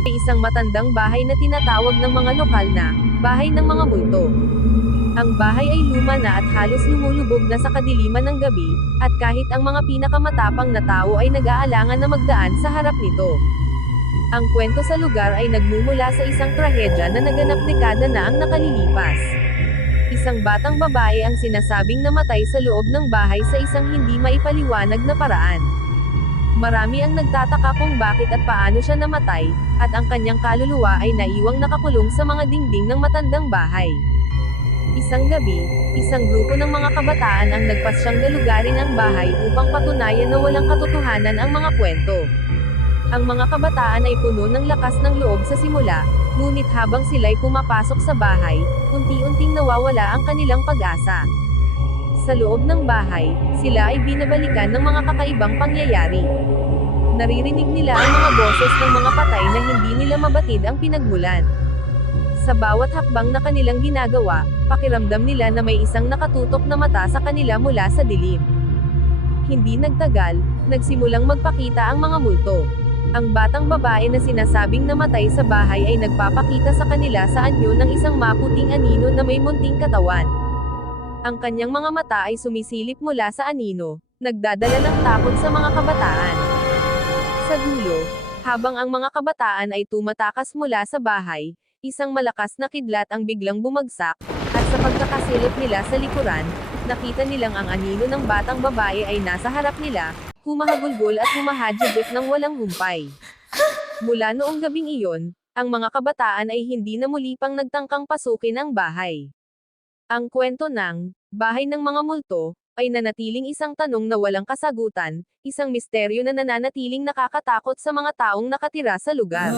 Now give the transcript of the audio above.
May isang matandang bahay na tinatawag ng mga lokal na bahay ng mga multo. Ang bahay ay luma na at halos lumulubog na sa kadiliman ng gabi, at kahit ang mga pinakamatapang na tao ay nag-aalangan na magdaan sa harap nito. Ang kwento sa lugar ay nagmumula sa isang trahedya na naganap dekada na ang nakalilipas. Isang batang babae ang sinasabing namatay sa loob ng bahay sa isang hindi maipaliwanag na paraan. Marami ang nagtataka kung bakit at paano siya namatay, at ang kanyang kaluluwa ay naiwang nakakulong sa mga dingding ng matandang bahay. Isang gabi, isang grupo ng mga kabataan ang nagpasyang galugarin ang bahay upang patunayan na walang katotohanan ang mga kwento. Ang mga kabataan ay puno ng lakas ng loob sa simula, ngunit habang sila'y pumapasok sa bahay, unti-unting nawawala ang kanilang pag-asa. Sa loob ng bahay, sila ay binabalikan ng mga kakaibang pangyayari. Naririnig nila ang mga boses ng mga patay na hindi nila mabatid ang pinagmulan. Sa bawat hakbang na kanilang ginagawa, pakiramdam nila na may isang nakatutok na mata sa kanila mula sa dilim. Hindi nagtagal, nagsimulang magpakita ang mga multo. Ang batang babae na sinasabing namatay sa bahay ay nagpapakita sa kanila sa anyo ng isang maputing anino na may munting katawan. Ang kanyang mga mata ay sumisilip mula sa anino, nagdadala ng takot sa mga kabataan. Sa dulo, habang ang mga kabataan ay tumatakas mula sa bahay, isang malakas na kidlat ang biglang bumagsak, at sa pagkakasilip nila sa likuran, nakita nilang ang anino ng batang babae ay nasa harap nila, humahagulgol at humahadjibik ng walang humpay. Mula noong gabing iyon, ang mga kabataan ay hindi na muli pang nagtangkang pasukin ang bahay. Ang kwento ng bahay ng mga multo ay nanatiling isang tanong na walang kasagutan, isang misteryo na nananatiling nakakatakot sa mga taong nakatira sa lugar.